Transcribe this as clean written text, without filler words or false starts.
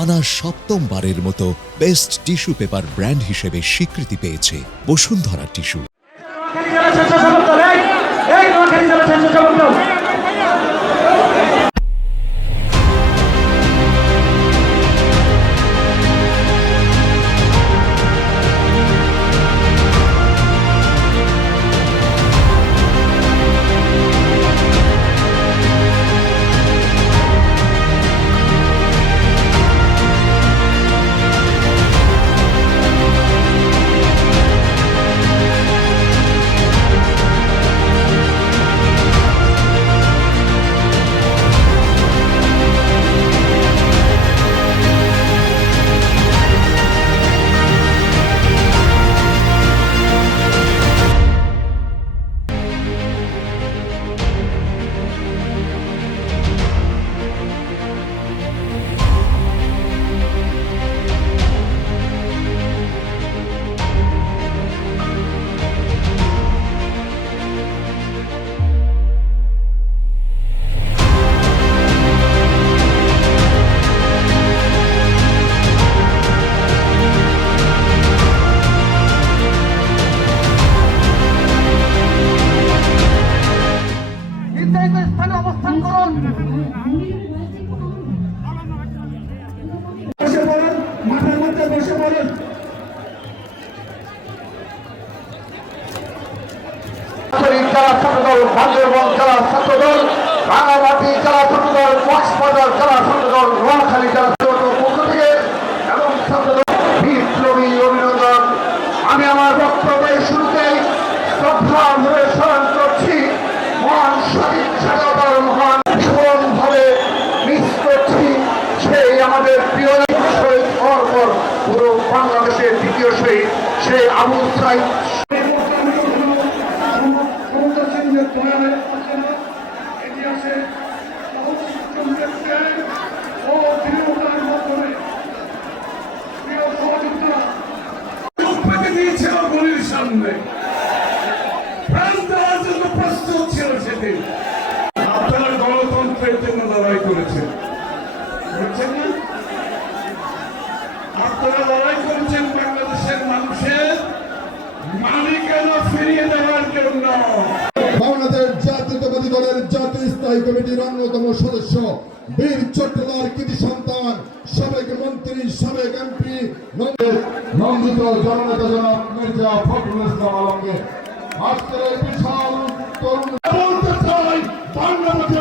টানা সপ্তমবারের মতো best tissue paper brand হিসেবে স্বীকৃতি পেয়েছে বসুন্ধরা টিস্যু। অবস্থান করুন, বসে পড়ুন, মাঠের মধ্যে বসে পড়ুন। জেলা ছাত্রদল, বান্দরবান জেলা ছাত্রদল, রাঙামাটি জেলা ছাত্রদল, কক্সবাজার জেলা ছাত্রদল, নোয়াখালী জেলা ছাত্রদল পক্ষ থেকে এবং ছাত্রদল বিপ্লবী অভিনন্দন। আমি আমার বক্তব্যের শুরুতেই শ্রদ্ধা ভরে স্মরণ করছি মহান শহীদ স্বাধীনতার মহান জীবনভাবে মিস করছি সেই আমাদের প্রিয় শহীদ হওয়ার পর পুরো বাংলাদেশের দ্বিতীয় শহীদ সেই আবু সাইদ। আপনারা গণতন্ত্রের জন্য লড়াই করেছেন, আপনারা লড়াই করেছেন বাংলাদেশের মানুষের মালিকানা ফিরিয়ে দেওয়ার জন্য। বাংলাদেশ জাতীয়তাবাদী দলের জাতীয় স্থায়ী কমিটির অন্যতম সদস্য বীর চট্টলার কৃতি সন্তান, সাবেক মন্ত্রী, সাবেক এমপি, নন্দিত জননেতা জনাব মির্জা ফখরুল ইসলাম আলমগীর আজকের এই বিশাল তরুণ বলতে চাই বাংলাদেশ